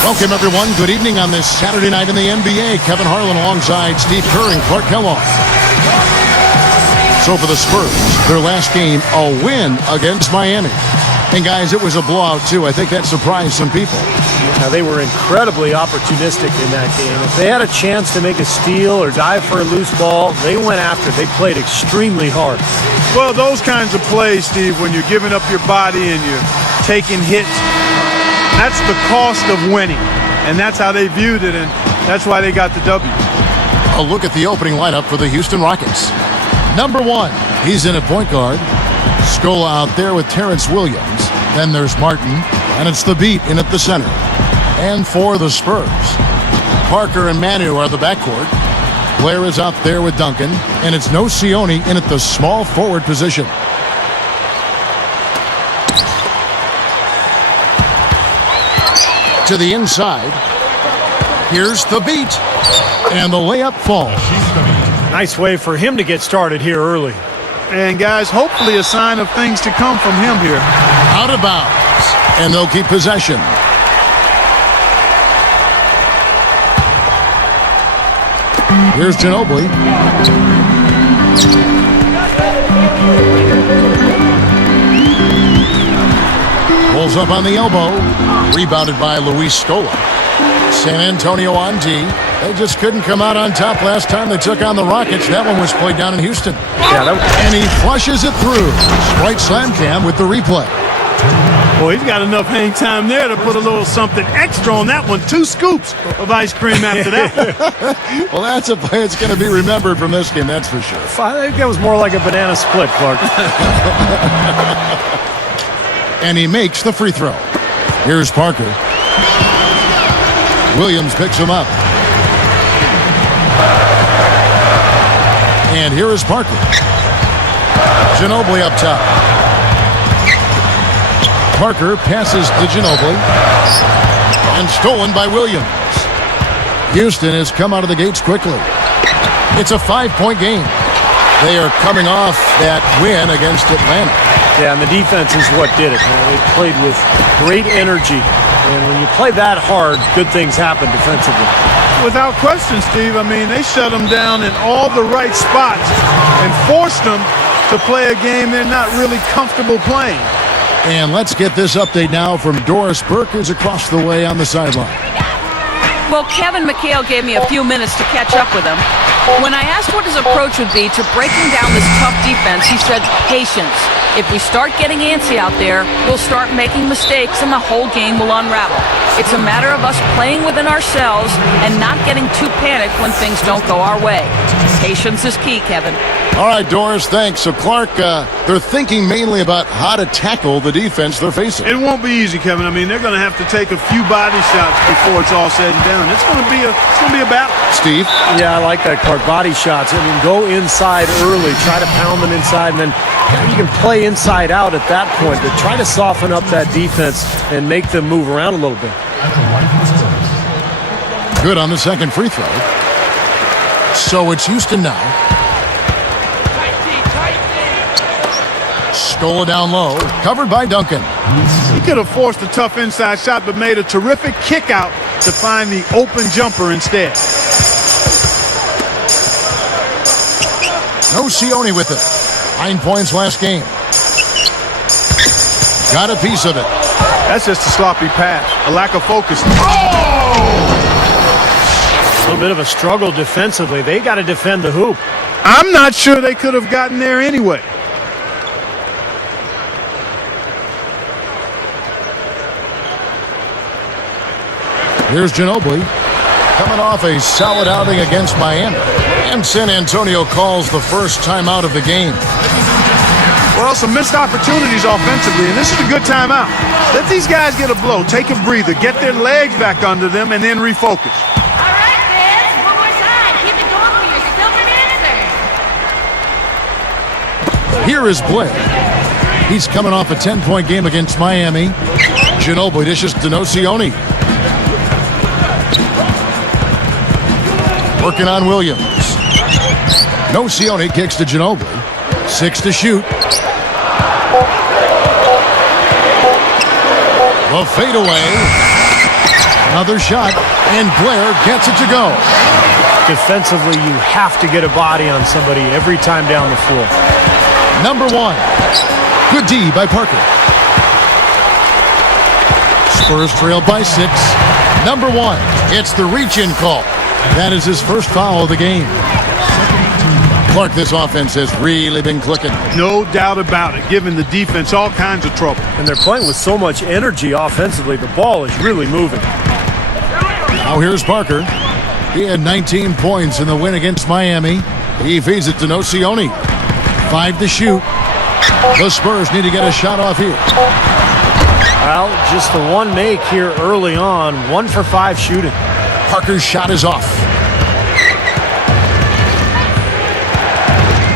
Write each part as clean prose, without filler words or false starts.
Welcome, everyone. Good evening on this Saturday night in the NBA. Kevin Harlan alongside Steve Kerr and Clark Kellogg. So for the Spurs, their last game, a win against Miami. And, guys, it was a blowout, too. I think that surprised some people. Now, they were incredibly opportunistic in that game. If they had a chance to make a steal or dive for a loose ball, they went after it. They played extremely hard. Well, those kinds of plays, Steve, when you're giving up your body and you're taking hits, that's the cost of winning. And that's how they viewed it, and that's why they got the W. A look at the opening lineup for the Houston Rockets. Number 1, he's in at point guard. Scola out there with Terrence Williams. Then there's Martin, and it's the Beat in at the center. And for the Spurs, Parker and Manu are the backcourt. Blair is out there with Duncan, and it's Nocioni in at the small forward position. To the inside. Here's the Beat, and the layup falls. Nice way for him to get started here early. And, guys, hopefully a sign of things to come from him here. Out of bounds, and they'll keep possession. Here's Ginobili. Pulls up on the elbow. Rebounded by Luis Scola. San Antonio on D. They just couldn't come out on top last time they took on the Rockets. That one was played down in Houston. And he flushes it through. Sprite Slam Cam with the replay. Well, he's got enough hang time there to put a little something extra on that one. 2 scoops of ice cream after that. Well, that's a play that's going to be remembered from this game, that's for sure. I think that was more like a banana split, Clark. And he makes the free throw. Here's Parker. Williams picks him up. And here is Parker. Ginobili up top. Parker passes to Ginobili. And stolen by Williams. Houston has come out of the gates quickly. It's a 5-point game. They are coming off that win against Atlanta. Yeah, and the defense is what did it. They played with great energy. And when you play that hard, good things happen defensively. Without question, Steve. I mean, they shut them down in all the right spots and forced them to play a game they're not really comfortable playing. And let's get this update now from Doris Burke, who's across the way on the sideline. Well, Kevin McHale gave me a few minutes to catch up with him. When I asked what his approach would be to breaking down this tough defense, he said, patience. If we start getting antsy out there, we'll start making mistakes and the whole game will unravel. It's a matter of us playing within ourselves and not getting too panicked when things don't go our way. Patience is key, Kevin. All right, Doris, thanks. So, Clark, they're thinking mainly about how to tackle the defense they're facing. It won't be easy, Kevin. I mean, they're going to have to take a few body shots before it's all said and done. It's going to be a battle. Steve? Yeah, I like that, Clark. Body shots. I mean, go inside early. Try to pound them inside, and then you can play inside out at that point. But try to soften up that defense and make them move around a little bit. Good on the second free throw. So it's Houston now. Scola down low, covered by Duncan. He could have forced a tough inside shot, but made a terrific kick out to find the open jumper instead. Nocioni with it. 9 points last game. Got a piece of it. That's just a sloppy pass, a lack of focus. A little bit of a struggle defensively. They got to defend the hoop. I'm not sure they could have gotten there anyway. Here's Ginobili, coming off a solid outing against Miami. And San Antonio calls the first timeout of the game. Well, some missed opportunities offensively, and this is a good timeout. Let these guys get a blow, take a breather, get their legs back under them, and then refocus. All right, Vince. One more time. Keep it going for your silver answer. Here is Blair. He's coming off a 10-point game against Miami. Ginobili dishes to Nocioni. Working on Williams. Nocioni kicks to Ginobili. 6 to shoot. The fadeaway. Another shot, and Blair gets it to go. Defensively, you have to get a body on somebody every time down the floor. Number 1. Good D by Parker. Spurs trail by 6. Number 1. It's the reach-in call. That is his first foul of the game. Clark, this offense has really been clicking. No doubt about it, giving the defense all kinds of trouble. And they're playing with so much energy offensively. The ball is really moving. Now here's Parker. He had 19 points in the win against Miami. He feeds it to Nocioni. 5 to shoot. The Spurs need to get a shot off here. Well, just the one make here early on. 1 for 5 shooting. Parker's shot is off.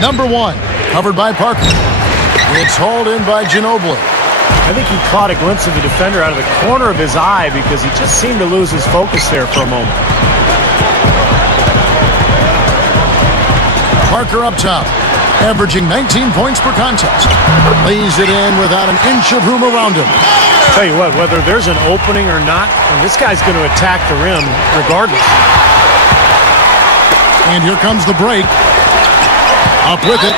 Number 1, covered by Parker. It's hauled in by Ginobili. I think he caught a glimpse of the defender out of the corner of his eye because he just seemed to lose his focus there for a moment. Parker up top, averaging 19 points per contest. Lays it in without an inch of room around him. Tell you what, whether there's an opening or not, this guy's going to attack the rim regardless. And here comes the break. Up with it.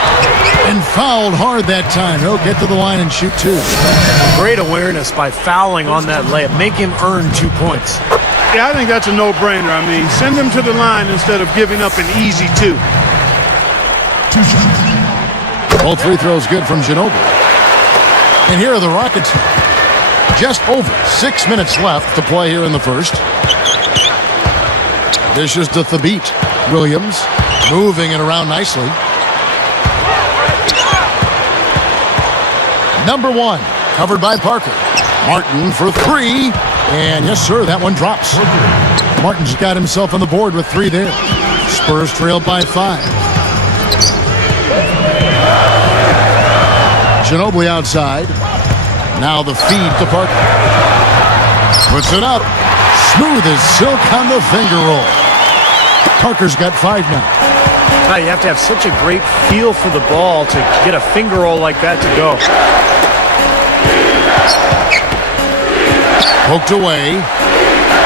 And fouled hard that time. He'll get to the line and shoot 2. Great awareness by fouling on that layup. Make him earn 2 points. Yeah, I think that's a no-brainer. I mean, send him to the line instead of giving up an easy 2. Both free throws good from Ginobili. And here are the Rockets. Just over 6 minutes left to play here in the first. Dishes to Thabit. Williams moving it around nicely. Number 1, covered by Parker. Martin for 3. And yes, sir, that one drops. Martin's got himself on the board with 3 there. Spurs trailed by 5. Ginobili outside. Now the feed to Parker. Puts it up. Smooth as silk on the finger roll. Parker's got 5 now. Now, you have to have such a great feel for the ball to get a finger roll like that to go. Poked away.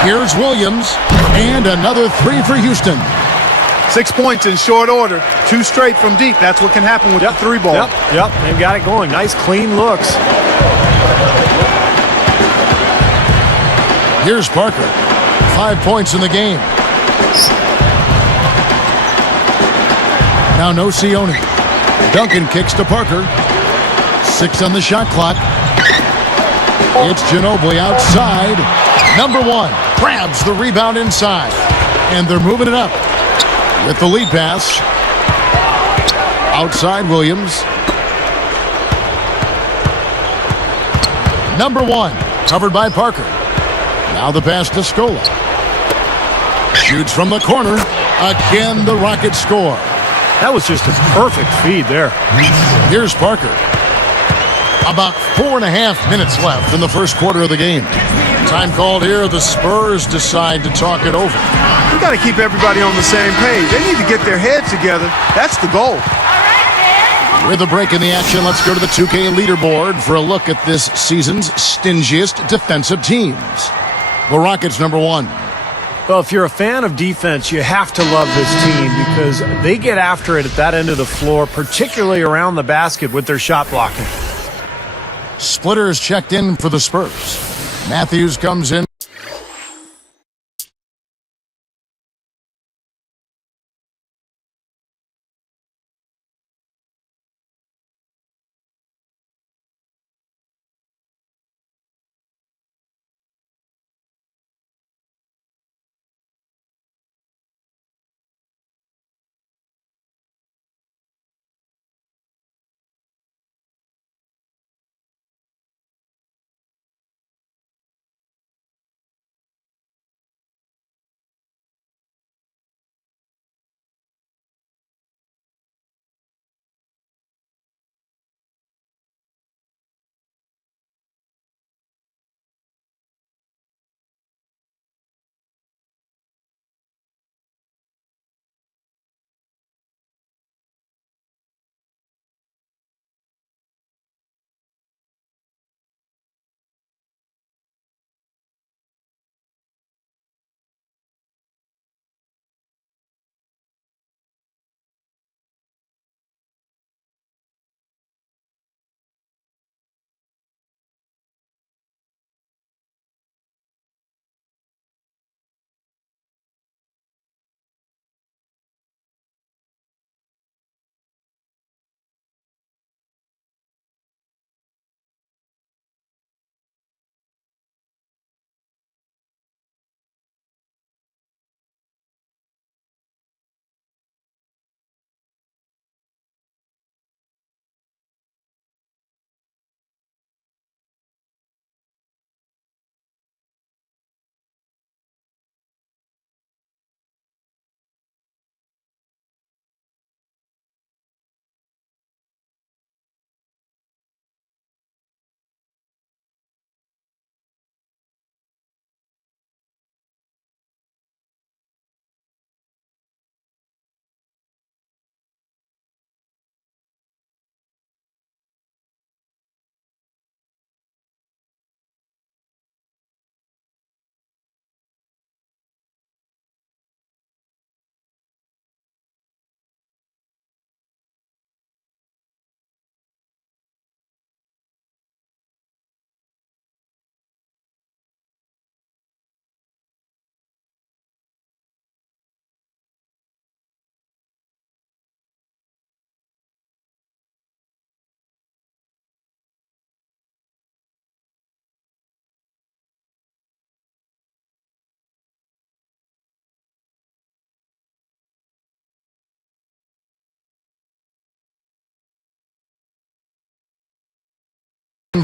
Here's Williams. And another 3 for Houston. 6 points in short order. 2 straight from deep. That's what can happen with the 3 ball. Yep, they've got it going. Nice, clean looks. Here's Parker. 5 points in the game. Now Nocioni. Duncan kicks to Parker. 6 on the shot clock. It's Ginobili outside. Number 1 grabs the rebound inside. And they're moving it up with the lead pass. Outside Williams. Number 1 covered by Parker. Now the pass to Scola. Shoots from the corner. Again, the Rockets score. That was just a perfect feed there. Here's Parker. About 4.5 minutes left in the first quarter of the game. Time called here. The Spurs decide to talk it over. You got to keep everybody on the same page. They need to get their heads together. That's the goal. With a break in the action, let's go to the 2K leaderboard for a look at this season's stingiest defensive teams. The Rockets, number 1. Well, if you're a fan of defense, you have to love this team because they get after it at that end of the floor, particularly around the basket with their shot blocking. Splitter is checked in for the Spurs. Matthews comes in.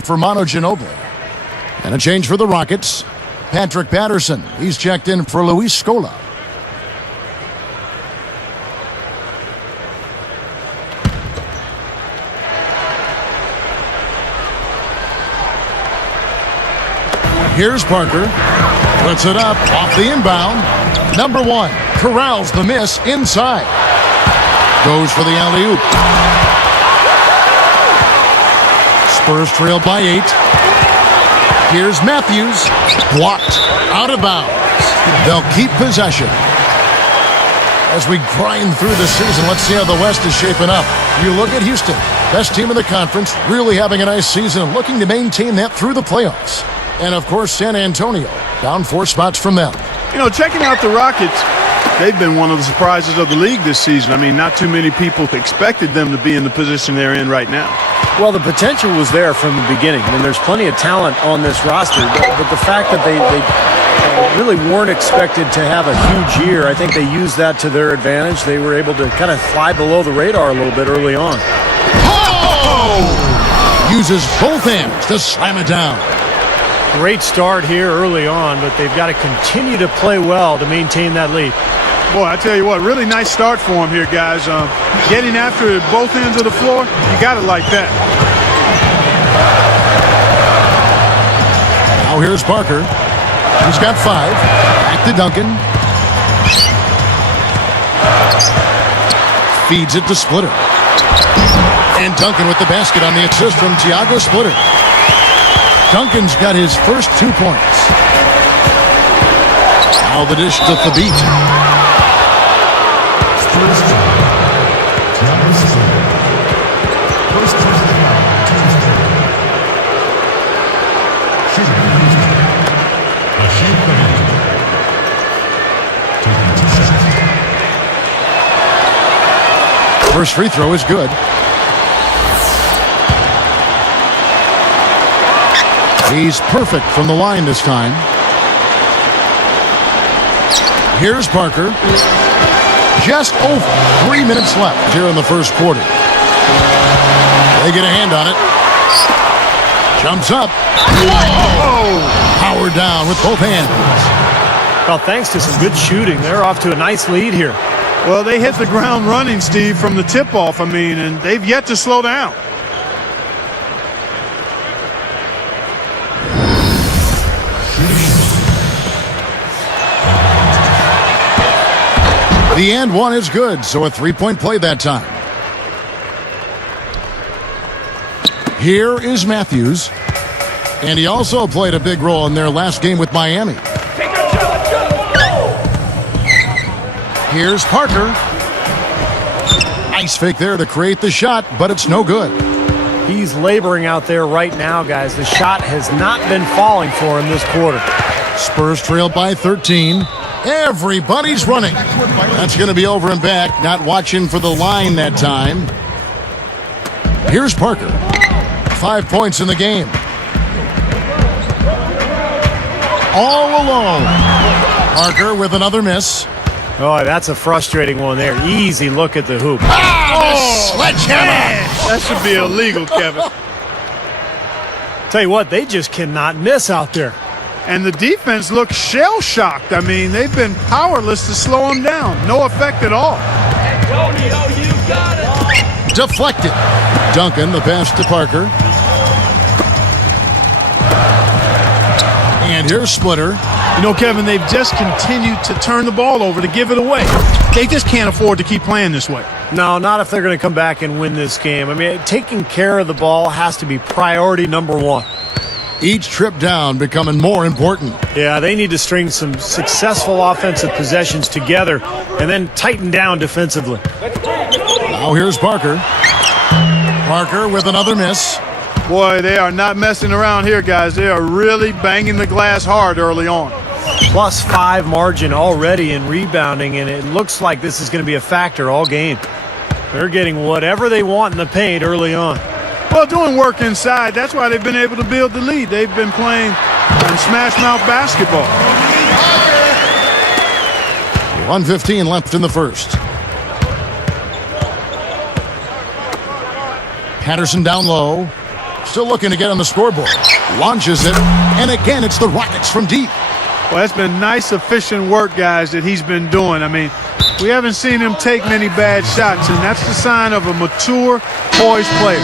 for Manu Ginobili. And a change for the Rockets. Patrick Patterson. He's checked in for Luis Scola. Here's Parker. Puts it up off the inbound. Number 1 corrals the miss inside. Goes for the alley-oop. Spurs trail by 8. Here's Matthews. Blocked. Out of bounds. They'll keep possession. As we grind through the season, let's see how the West is shaping up. You look at Houston, best team in the conference, really having a nice season and looking to maintain that through the playoffs. And, of course, San Antonio, down 4 spots from them. You know, checking out the Rockets, they've been one of the surprises of the league this season. I mean, not too many people expected them to be in the position they're in right now. Well, the potential was there from the beginning. I mean, there's plenty of talent on this roster, but the fact that they really weren't expected to have a huge year, I think they used that to their advantage. They were able to kind of fly below the radar a little bit early on. Oh! Uses both hands to slam it down. Great start here early on, but they've got to continue to play well to maintain that lead. Boy, I tell you what, really nice start for them here, guys. Getting after both ends of the floor, you got it like that. Now here's Parker. He's got 5. Back to Duncan. Feeds it to Splitter. And Duncan with the basket on the assist from Thiago Splitter. Duncan's got his first 2 points. Now the dish to the beat. First free throw is good. He's perfect from the line this time. Here's Parker. Just over 3 minutes left here in the first quarter. They get a hand on it. Jumps up. Whoa! Power down with both hands. Well, thanks to some good shooting, they're off to a nice lead here. Well, they hit the ground running, Steve, from the tip-off, and they've yet to slow down. The and one is good, so a 3-point play that time. Here is Matthews. And he also played a big role in their last game with Miami. Here's Parker. Nice fake there to create the shot, but it's no good. He's laboring out there right now, guys. The shot has not been falling for him this quarter. Spurs trail by 13. Everybody's running. That's going to be over and back. Not watching for the line that time. Here's Parker. 5 points in the game. All alone. Parker with another miss. Oh, that's a frustrating one there. Easy look at the hoop. Sledgehammer! That should be illegal, Kevin. Tell you what, they just cannot miss out there. And the defense looks shell-shocked. I mean, they've been powerless to slow them down. No effect at all. Antonio, you got it. Deflected. Duncan, the pass to Parker. And here's Splitter. You know, Kevin, they've just continued to turn the ball over to give it away. They just can't afford to keep playing this way. No, not if they're going to come back and win this game. I mean, taking care of the ball has to be priority number one. Each trip down becoming more important. Yeah, they need to string some successful offensive possessions together and then tighten down defensively. Now here's Parker. Parker with another miss. Boy, they are not messing around here, guys. They are really banging the glass hard early on. +5 margin already in rebounding, and it looks like this is going to be a factor all game. They're getting whatever they want in the paint early on. Well, doing work inside, that's why they've been able to build the lead. They've been playing smash-mouth basketball. 1:15 left in the first. Patterson down low. Still looking to get on the scoreboard. Launches it, and again it's the Rockets from deep. Well, that's been nice, efficient work, guys, that he's been doing. I mean, we haven't seen him take many bad shots, and that's the sign of a mature, poised player.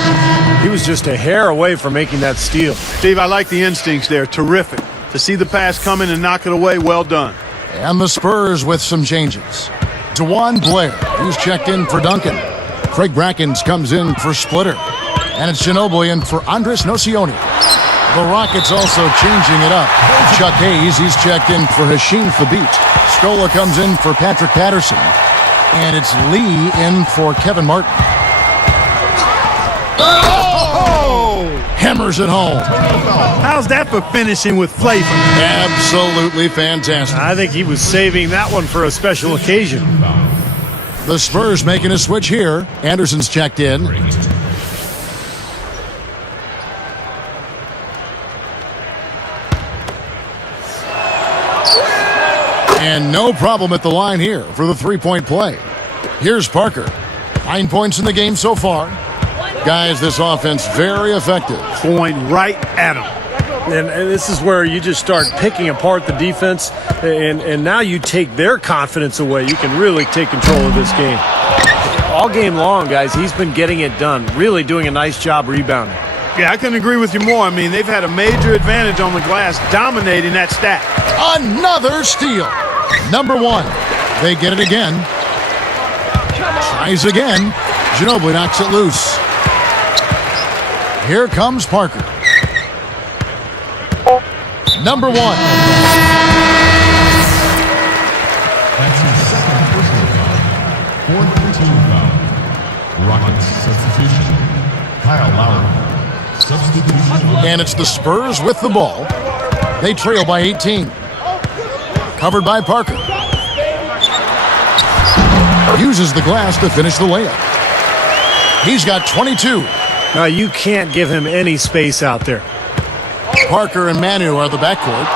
He was just a hair away from making that steal. Steve, I like the instincts there. Terrific. To see the pass come in and knock it away, well done. And the Spurs with some changes. DeJuan Blair, he's checked in for Duncan. Craig Brackens comes in for Splitter. And it's Ginobili in for Andres Nocioni. The Rockets also changing it up. Chuck Hayes, he's checked in for Hashim Thabit. Scola comes in for Patrick Patterson. And it's Lee in for Kevin Martin. Hammers it home. How's that for finishing with flavor? Absolutely fantastic. I think he was saving that one for a special occasion. The Spurs making a switch here. Anderson's checked in. And no problem at the line here for the three-point play. Here's Parker. 9 points in the game so far. Guys, this offense very effective. Point right at him. And this is where you just start picking apart the defense, and now you take their confidence away. You can really take control of this game. All game long, guys, he's been getting it done. Really doing a nice job rebounding. Yeah, I couldn't agree with you more. I mean, they've had a major advantage on the glass, dominating that stack. Another steal. Number one. They get it again. Tries again. Ginobili knocks it loose. Here comes Parker. Number one. That's his second personal foul. Fourth team foul. Rockets substitution. Kyle Lowry. Substitution. And it's the Spurs with the ball. They trail by 18. Covered by Parker. Uses the glass to finish the layup. He's got 22. Now, you can't give him any space out there. Parker and Manu are the backcourt.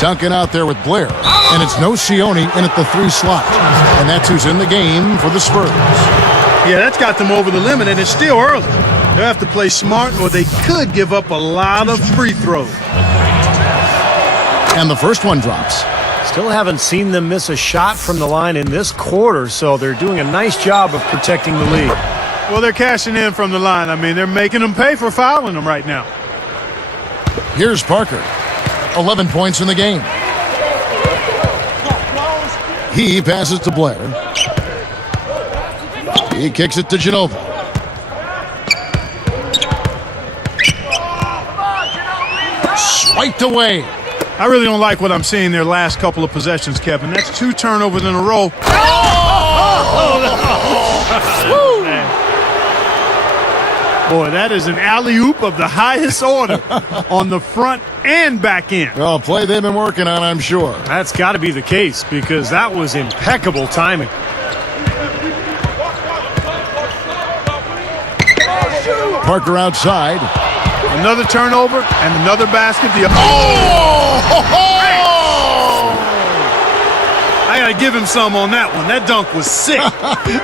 Duncan out there with Blair. And it's Nocioni in at the 3 slot. And that's who's in the game for the Spurs. Yeah, that's got them over the limit, and it's still early. They'll have to play smart, or they could give up a lot of free throws. And the first one drops. Still haven't seen them miss a shot from the line in this quarter, so they're doing a nice job of protecting the lead. Well, they're cashing in from the line. I mean, they're making them pay for fouling them right now. Here's Parker. 11 points in the game. He passes to Blair. He kicks it to Ginobili. Swiped away. I really don't like what I'm seeing their last couple of possessions, Kevin. That's 2 turnovers in a row. Boy, that is an alley-oop of the highest order on the front and back end. Well, play they've been working on, I'm sure. That's got to be the case because that was impeccable timing. Parker outside. Another turnover and another basket. I got to give him some on that one. That dunk was sick.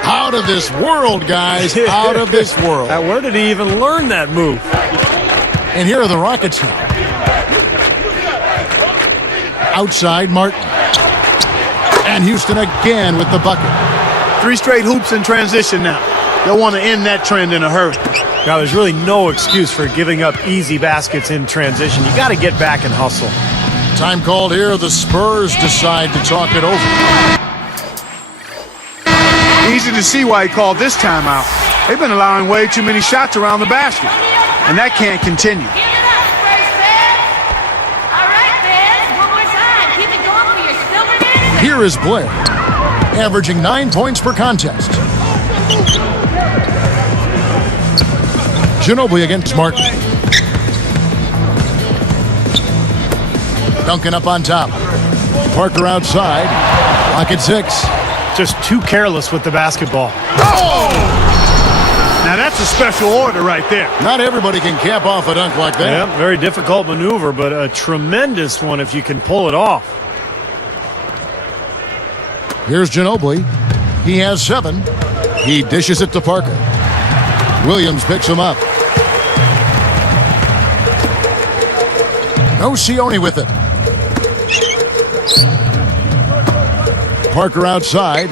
Out of this world, guys. Out of this world. Where did he even learn that move? And here are the Rockets now. Outside, Martin. And Houston again with the bucket. 3 straight hoops in transition now. They'll want to end that trend in a hurry. Now, there's really no excuse for giving up easy baskets in transition. You got to get back and hustle. Time called here. The Spurs decide to talk it over. Easy to see why he called this timeout. They've been allowing way too many shots around the basket, and that can't continue. Give it up, Spurs fans. All right, fans. One more time. Keep it going for your silver days. Here is Blair, averaging 9 points per contest. Ginobili against Martin. Duncan up on top. Parker outside. Lock at 6. Just too careless with the basketball. Now that's a special order right there. Not everybody can cap off a dunk like that. Yeah, very difficult maneuver, but a tremendous one if you can pull it off. Here's Ginobili. He has 7. He dishes it to Parker. Williams picks him up. Nocioni with it. Parker outside.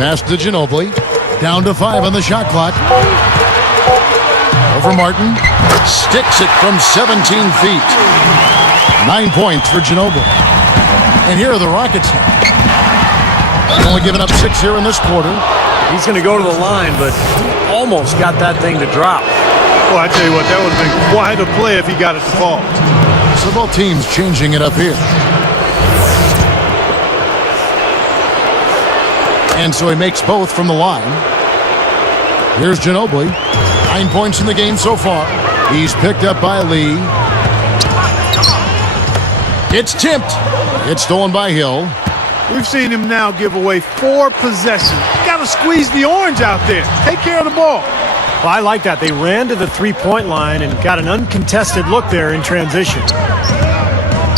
Pass to Ginobili. Down to 5 on the shot clock. Over Martin. Sticks it from 17 feet. 9 points for Ginobili. And here are the Rockets now. Only giving up 6 here in this quarter. He's going to go to the line, but almost got that thing to drop. Well, I tell you what, that would have been quite a play if he got it to fall. So both teams changing it up here. And so he makes both from the line. Here's Ginobili. 9 points in the game so far. He's picked up by Lee. It's tipped. It's stolen by Hill. We've seen him now give away 4 possessions. Got to squeeze the orange out there. Take care of the ball. Well, I like that. They ran to the three-point line and got an uncontested look there in transition.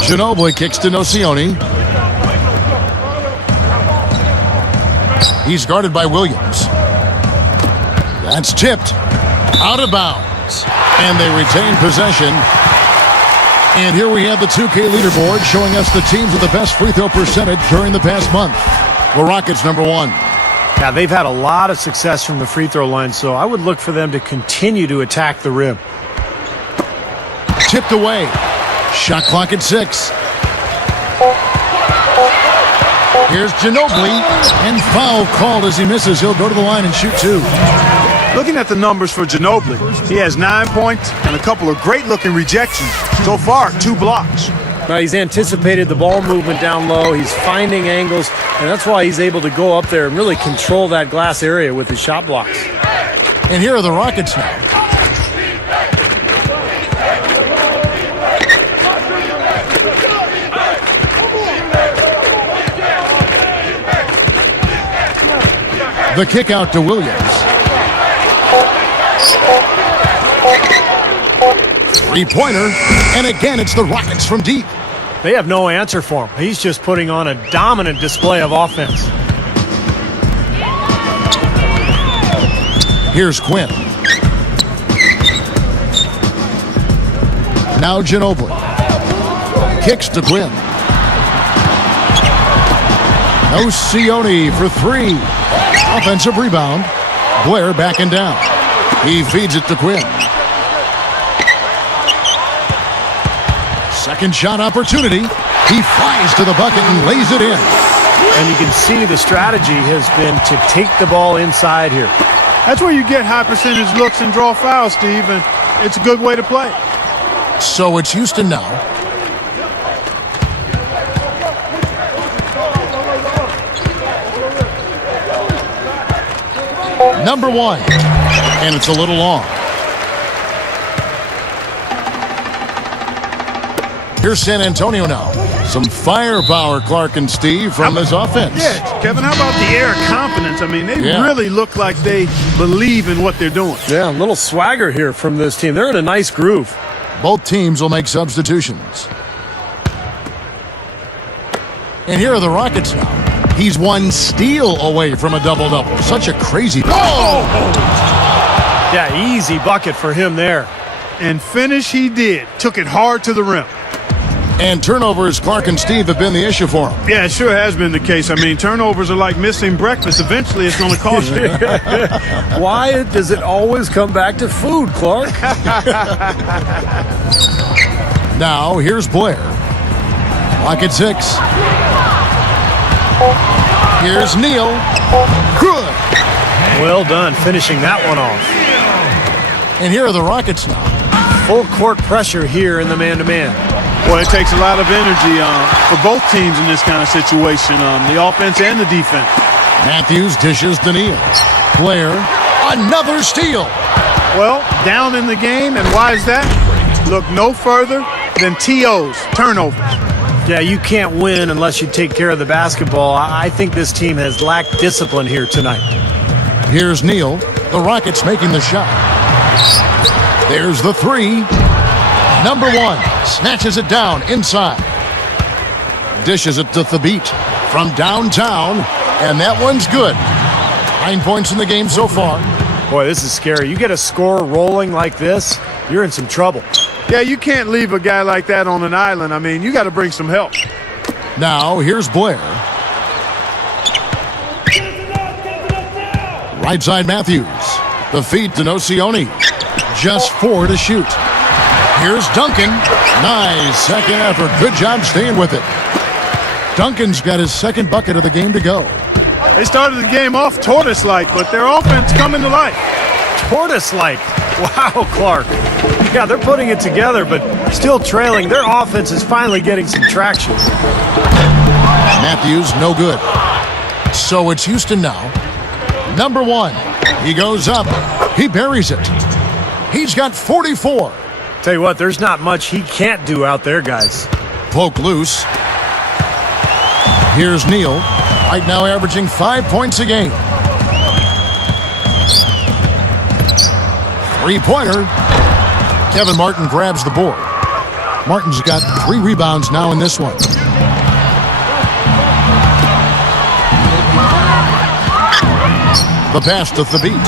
Ginobili kicks to Nocioni. He's guarded by Williams. That's tipped. Out of bounds. And they retain possession. And here we have the 2K leaderboard showing us the teams with the best free throw percentage during the past month. The Rockets number 1. Yeah, they've had a lot of success from the free throw line, so I would look for them to continue to attack the rim. Tipped away. Shot clock at 6. Here's Ginobili. And foul called as he misses. He'll go to the line and shoot 2. Looking at the numbers for Ginobili, he has 9 points and a couple of great-looking rejections. So far, 2 blocks. Now, he's anticipated the ball movement down low. He's finding angles, and that's why he's able to go up there and really control that glass area with his shot blocks. And here are the Rockets now. The kick out to Williams. 3-pointer, and again it's the Rockets from deep. They have no answer for him. He's just putting on a dominant display of offense. Here's Quinn. Now Ginobili. Kicks to Quinn. Nocioni for 3. Offensive rebound. Blair backing down. He feeds it to Quinn. Second shot opportunity. He flies to the bucket and lays it in. And you can see the strategy has been to take the ball inside here. That's where you get high percentage looks and draw fouls, Steve, and it's a good way to play. So it's Houston now. Number 1. And it's a little long. Here's San Antonio now. Some firepower, Clark and Steve, from this offense. Yeah, Kevin, how about the air of confidence? I mean, they really look like they believe in what they're doing. Yeah, a little swagger here from this team. They're in a nice groove. Both teams will make substitutions. And here are the Rockets now. He's 1 steal away from a double-double. Such a crazy... Oh! Yeah, easy bucket for him there. And finish he did. Took it hard to the rim. And turnovers, Clark and Steve, have been the issue for him. Yeah, it sure has been the case. I mean, turnovers are like missing breakfast. Eventually, it's going to cost you. Why does it always come back to food, Clark? Now, here's Blair. Clock at 6. Here's Neal. Good. Well done, finishing that one off. And here are the Rockets now. Full court pressure here in the man-to-man. Well, it takes a lot of energy for both teams in this kind of situation, the offense and the defense. Matthews dishes to Neal. Blair, another steal. Well, down in the game, and why is that? Look no further than TOs, turnovers. Yeah, you can't win unless you take care of the basketball. I think this team has lacked discipline here tonight. Here's Neal. The Rockets making the shot. There's the 3. Number 1 snatches it down inside. Dishes it to Thabit from downtown, and that one's good. 9 points in the game so far. Boy, this is scary. You get a score rolling like this, you're in some trouble. Yeah, you can't leave a guy like that on an island. I mean, you got to bring some help. Now, here's Blair. Right side Matthews. The feed to Nocioni. Just 4 to shoot. Here's Duncan. Nice second effort. Good job staying with it. Duncan's got his second bucket of the game to go. They started the game off tortoise-like, but their offense coming to life. Tortoise-like. Wow, Clark. Yeah, they're putting it together, but still trailing. Their offense is finally getting some traction. Matthews, no good. So it's Houston now. Number 1. He goes up. He buries it. He's got 44. Tell you what, there's not much he can't do out there, guys. Poke loose. Here's Neal. Right now averaging 5 points a game. Three-pointer. Kevin Martin grabs the board. Martin's got 3 rebounds now in this one. The pass to Thabit.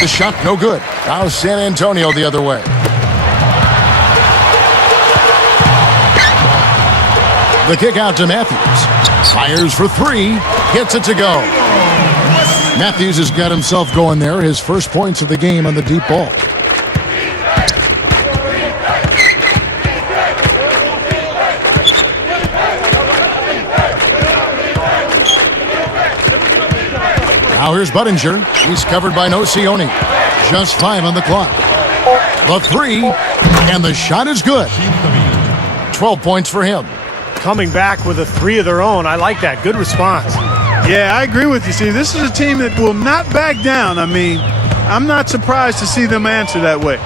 The shot no good. Now San Antonio the other way. The kick out to Matthews. Fires for 3. Hits it to go. Matthews has got himself going there. His first points of the game on the deep ball. Now here's Budinger. He's covered by Nocioni. Just 5 on the clock. The 3, and the shot is good. 12 points for him. Coming back with a 3 of their own. I like that. Good response. Yeah, I agree with you, Steve. This is a team that will not back down. I mean, I'm not surprised to see them answer that way.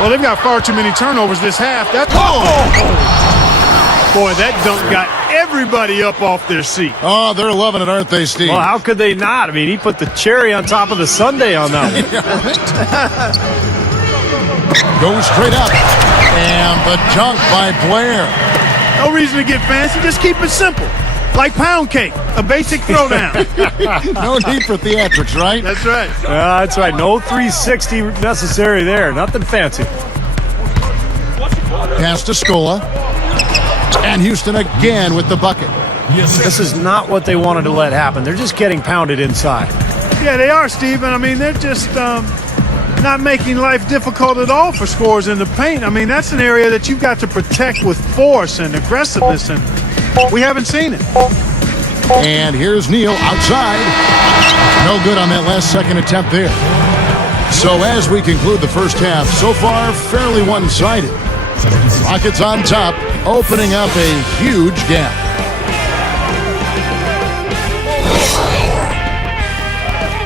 Well, they've got far too many turnovers this half. That's Boy, that dunk got everybody up off their seat. Oh, they're loving it, aren't they, Steve? Well, how could they not? I mean, he put the cherry on top of the sundae on that one. Goes straight up. And the dunk by Blair. No reason to get fancy. Just keep it simple. Like pound cake, a basic throwdown. No need for theatrics, right? That's right. That's right. No 360 necessary there. Nothing fancy. Pass to Scola. And Houston again with the bucket. This is not what they wanted to let happen. They're just getting pounded inside. Yeah, they are, Steve. And I mean, they're just not making life difficult at all for scorers in the paint. I mean, that's an area that you've got to protect with force and aggressiveness, and we haven't seen it. And here's Neal outside. No good on that last second attempt there. So as we conclude the first half, so far fairly one-sided. Rockets on top, opening up a huge gap.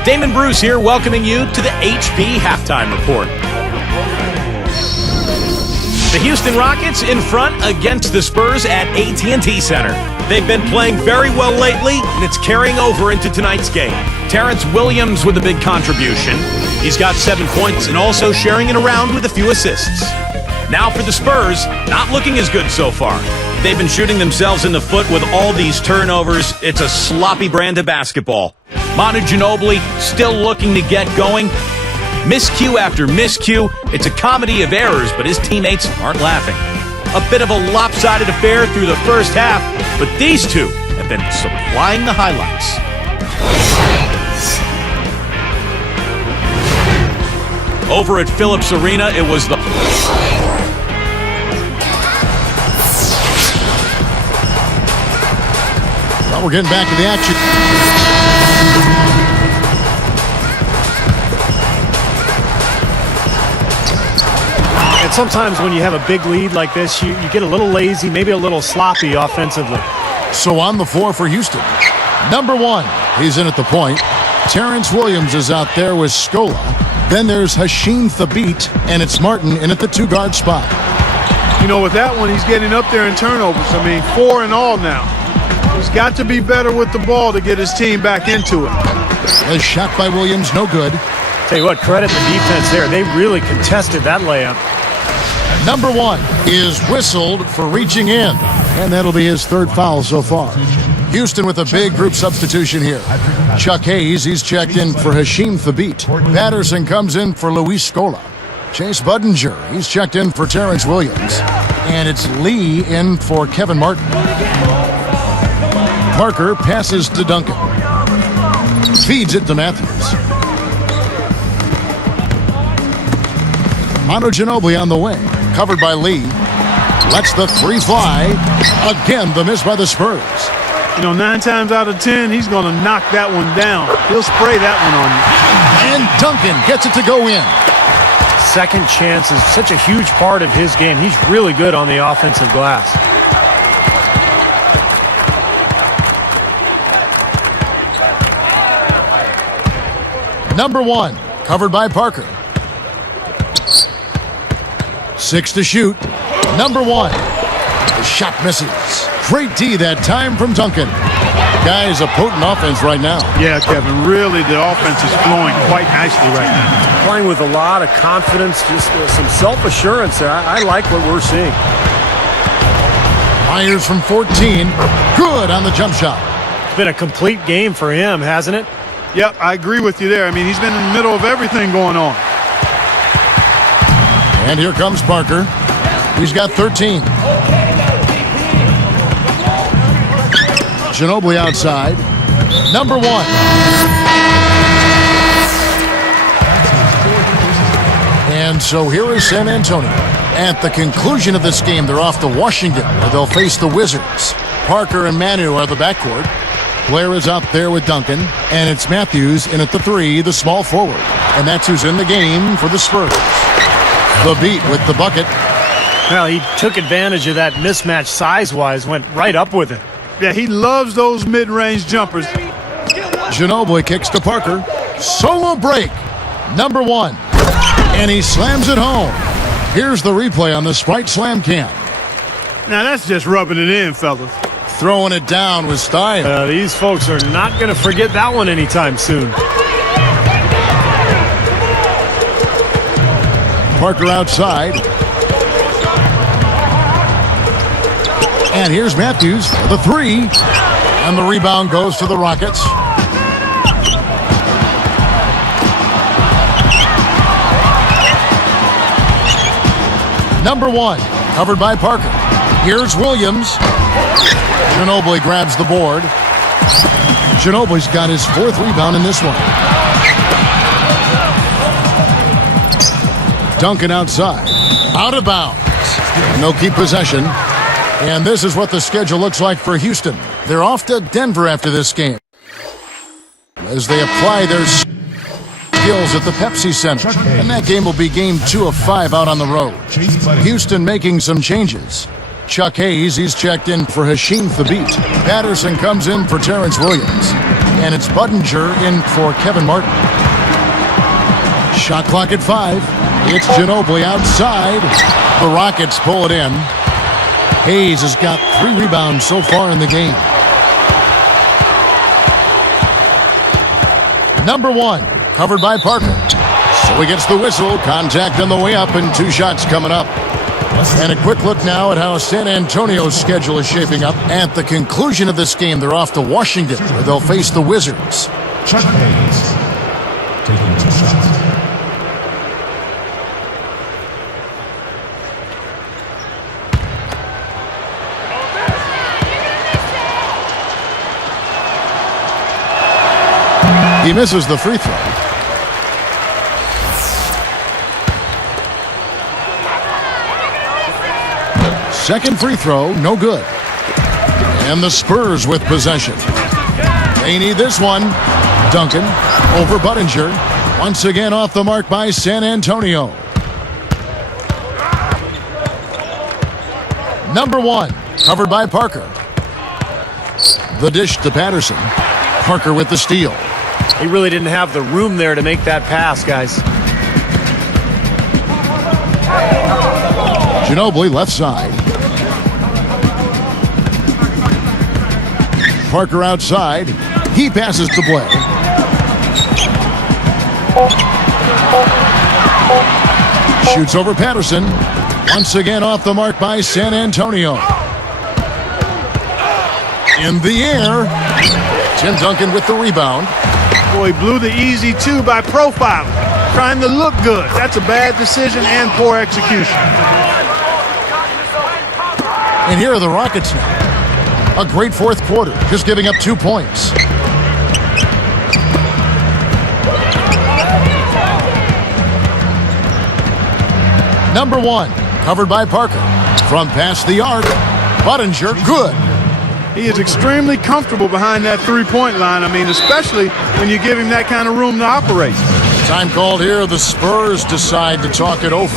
Damon Bruce here, welcoming you to the HP Halftime Report. The Houston Rockets in front against the Spurs at AT&T Center. They've been playing very well lately, and it's carrying over into tonight's game. Terrence Williams with a big contribution. He's got 7 points and also sharing it around with a few assists. Now for the Spurs, not looking as good so far. They've been shooting themselves in the foot with all these turnovers. It's a sloppy brand of basketball. Manu Ginobili still looking to get going. Miscue after miscue. It's a comedy of errors, but his teammates aren't laughing. A bit of a lopsided affair through the first half, but these two have been supplying the highlights. Over at Phillips Arena, it was the... Well, we're getting back to the action. And sometimes when you have a big lead like this, you get a little lazy, maybe a little sloppy offensively. So on the floor for Houston. Number 1, he's in at the point. Terrence Williams is out there with Scola. Then there's Hasheem Thabit, and it's Martin in at the 2-guard spot. You know, with that one, he's getting up there in turnovers. I mean, 4 in all now. He's got to be better with the ball to get his team back into it. The shot by Williams, no good. Tell you what, credit the defense there. They really contested that layup. Number 1 is whistled for reaching in, and that'll be his 3rd foul so far. Houston with a big group substitution here. Chuck Hayes, he's checked in for Hashim Thabit. Patterson comes in for Luis Scola. Chase Budinger, he's checked in for Terrence Williams. And it's Lee in for Kevin Martin. Parker passes to Duncan. Feeds it to Matthews. Manu Ginobili on the wing. Covered by Lee. Lets the three fly. Again, the miss by the Spurs. You know, 9 times out of 10, he's going to knock that one down. He'll spray that one on you. And Duncan gets it to go in. Second chance is such a huge part of his game. He's really good on the offensive glass. Number 1, covered by Parker. 6 to shoot. Number 1. The shot misses. Great D that time from Duncan. Guys, a potent offense right now. Yeah, Kevin, really the offense is flowing quite nicely right now. Playing with a lot of confidence, just some self-assurance there. I like what we're seeing. Myers from 14. Good on the jump shot. It's been a complete game for him, hasn't it? Yep, I agree with you there. I mean, he's been in the middle of everything going on. And here comes Parker. He's got 13. Ginobili outside. Number 1. And so here is San Antonio. At the conclusion of this game, they're off to Washington, where they'll face the Wizards. Parker and Manu are the backcourt. Blair is out there with Duncan. And it's Matthews in at the 3, the small forward. And that's who's in the game for the Spurs. The beat with the bucket. Well, he took advantage of that mismatch size-wise, went right up with it. Yeah, he loves those mid-range jumpers. Ginobili kicks to Parker. Solo break. Number 1. And he slams it home. Here's the replay on the Sprite Slam Cam. Now, that's just rubbing it in, fellas. Throwing it down with style. These folks are not going to forget that one anytime soon. Parker outside. And here's Matthews for the 3. And the rebound goes to the Rockets. Number 1, covered by Parker. Here's Williams. Ginobili grabs the board. Ginobili's got his 4th rebound in this one. Duncan outside. Out of bounds. And they'll keep possession. And this is what the schedule looks like for Houston. They're off to Denver after this game, as they apply their skills at the Pepsi Center. And that game will be game 2 of 5 out on the road. Houston making some changes. Chuck Hayes, he's checked in for Hashim Thabit. Patterson comes in for Terrence Williams. And it's Budinger in for Kevin Martin. Shot clock at 5. It's Ginobili outside. The Rockets pull it in. Hayes has got 3 rebounds so far in the game. Number 1, covered by Parker. So he gets the whistle. Contact on the way up and 2 shots coming up. And a quick look now at how San Antonio's schedule is shaping up. At the conclusion of this game, they're off to Washington, where they'll face the Wizards. Chuck Hayes taking 2 shots. He misses the free throw. Second free throw, no good. And the Spurs with possession. They need this one. Duncan over Budinger. Once again off the mark by San Antonio. Number 1, covered by Parker. The dish to Patterson. Parker with the steal. He really didn't have the room there to make that pass, guys. Ginobili left side. Parker outside. He passes to Blair. Shoots over Patterson. Once again off the mark by San Antonio. In the air. Tim Duncan with the rebound. Boy, he blew the easy two by profiling, trying to look good. That's a bad decision and poor execution. And here are the Rockets now. A great fourth quarter, just giving up 2 points. Number 1, covered by Parker. From past the arc, Budinger, good. He is extremely comfortable behind that three-point line. I mean, especially when you give him that kind of room to operate. Time called here. The Spurs decide to talk it over.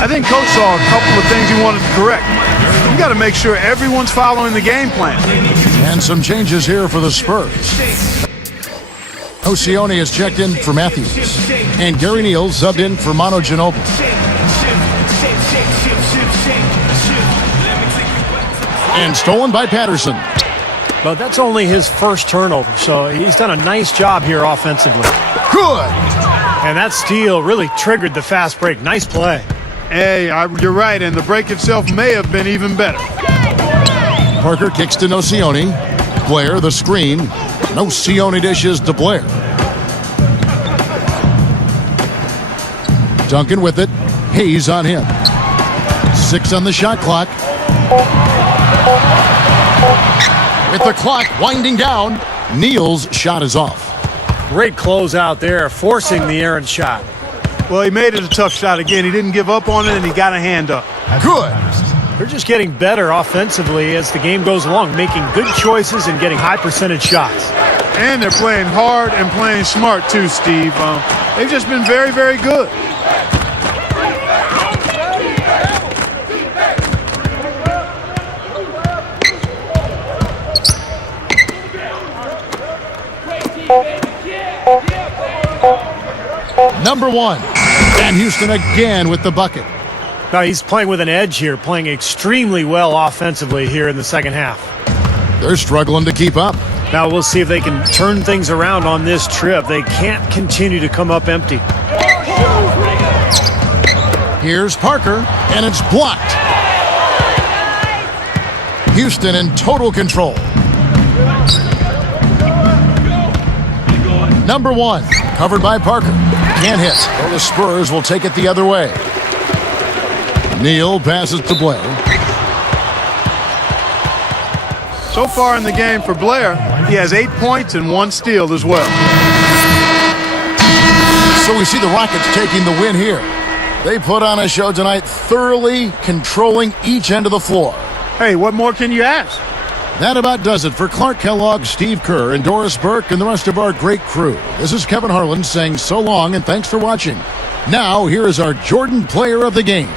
I think Coach saw a couple of things he wanted to correct. You got to make sure everyone's following the game plan. And some changes here for the Spurs. Oceone has checked in for Matthews. And Gary Neal subbed in for Manu Ginobili. And stolen by Patterson. But that's only his first turnover, so he's done a nice job here offensively. Good. And that steal really triggered the fast break. Nice play. Hey, you're right, and the break itself may have been even better. Parker kicks to Oceone. Blair, the screen. Oceone dishes to Blair. Duncan with it. Hayes on him. 6 on the shot clock. With the clock winding down, Neal's shot is off. Great close out there, forcing the errant shot. Well, he made it a tough shot again. He didn't give up on it, and he got a hand up. Good. They're just getting better offensively as the game goes along, making good choices and getting high percentage shots. And they're playing hard and playing smart, too, Steve. They've just been very, very good. Number 1, and Houston again with the bucket. Now he's playing with an edge here, playing extremely well offensively here in the second half. They're struggling to keep up. Now we'll see if they can turn things around on this trip. They can't continue to come up empty. Here's Parker, and it's blocked. Houston in total control. Number 1, covered by Parker. Can't hit. Well, the Spurs will take it the other way. Neal passes to Blair. So far in the game for Blair, he has 8 points and 1 steal as well. So we see the Rockets taking the win here. They put on a show tonight, thoroughly controlling each end of the floor. Hey, what more can you ask? That about does it for Clark Kellogg, Steve Kerr, and Doris Burke, and the rest of our great crew. This is Kevin Harlan saying so long and thanks for watching. Now, here is our Jordan Player of the Game.